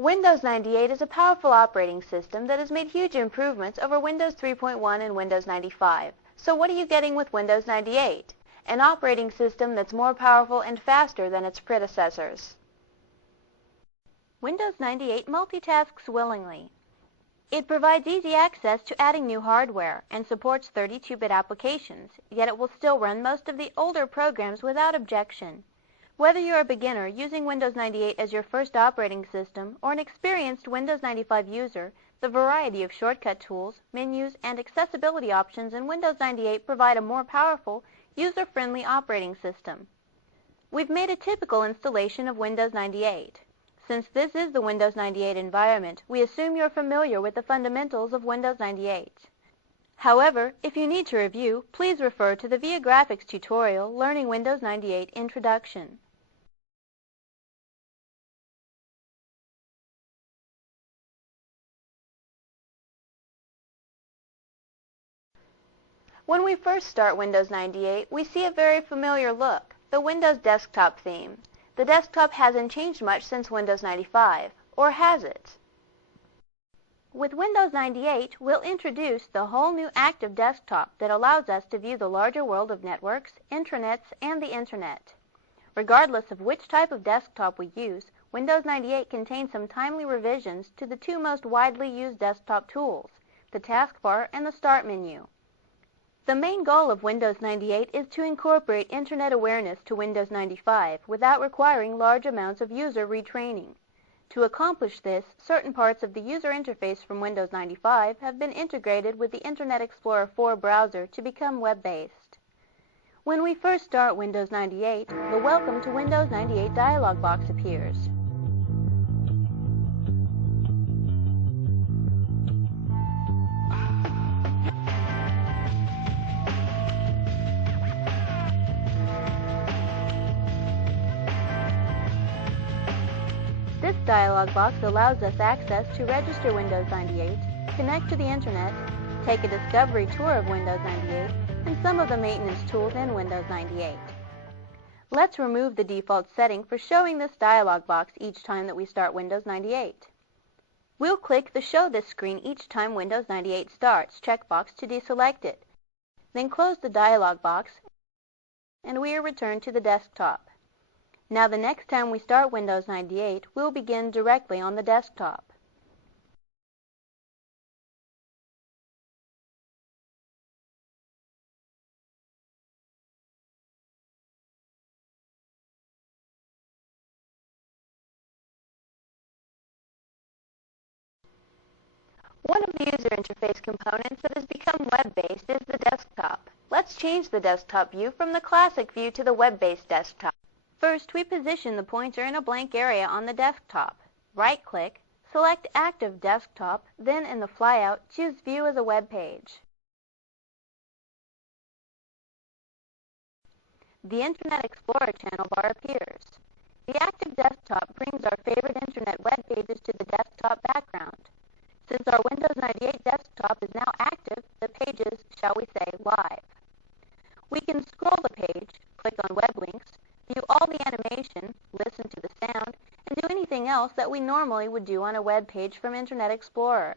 Windows 98 is a powerful operating system that has made huge improvements over Windows 3.1 and Windows 95. So what are you getting with Windows 98? An operating system that's more powerful and faster than its predecessors. Windows 98 multitasks willingly. It provides easy access to adding new hardware and supports 32-bit applications, yet it will still run most of the older programs without objection. Whether you're a beginner using Windows 98 as your first operating system or an experienced Windows 95 user, the variety of shortcut tools, menus, and accessibility options in Windows 98 provide a more powerful, user-friendly operating system. We've made a typical installation of Windows 98. Since this is the Windows 98 environment, we assume you're familiar with the fundamentals of Windows 98. However, if you need to review, please refer to the Viagrafix tutorial, Learning Windows 98 Introduction. When we first start Windows 98, we see a very familiar look, the Windows desktop theme. The desktop hasn't changed much since Windows 95, or has it? With Windows 98, we'll introduce the whole new active desktop that allows us to view the larger world of networks, intranets, and the Internet. Regardless of which type of desktop we use, Windows 98 contains some timely revisions to the two most widely used desktop tools, the taskbar and the Start menu. The main goal of Windows 98 is to incorporate Internet awareness to Windows 95 without requiring large amounts of user retraining. To accomplish this, certain parts of the user interface from Windows 95 have been integrated with the Internet Explorer 4 browser to become web-based. When we first start Windows 98, the Welcome to Windows 98 dialog box appears. This dialog box allows us access to register Windows 98, connect to the Internet, take a discovery tour of Windows 98, and some of the maintenance tools in Windows 98. Let's remove the default setting for showing this dialog box each time that we start Windows 98. We'll click the Show This screen each time Windows 98 starts checkbox to deselect it. Then close the dialog box, and we are returned to the desktop. Now the next time we start Windows 98, we'll begin directly on the desktop. One of the user interface components that has become web-based is the desktop. Let's change the desktop view from the classic view to the web-based desktop. First, we position the pointer in a blank area on the desktop. Right-click, select Active Desktop, then in the flyout, choose View as a web page. The Internet Explorer channel bar appears. The active desktop brings our favorite Internet web pages to the desktop background. Since our Windows 98 desktop is now active, the page is, shall we say, live. We can scroll the page, click on web links, view all the animation, listen to the sound, and do anything else that we normally would do on a web page from Internet Explorer.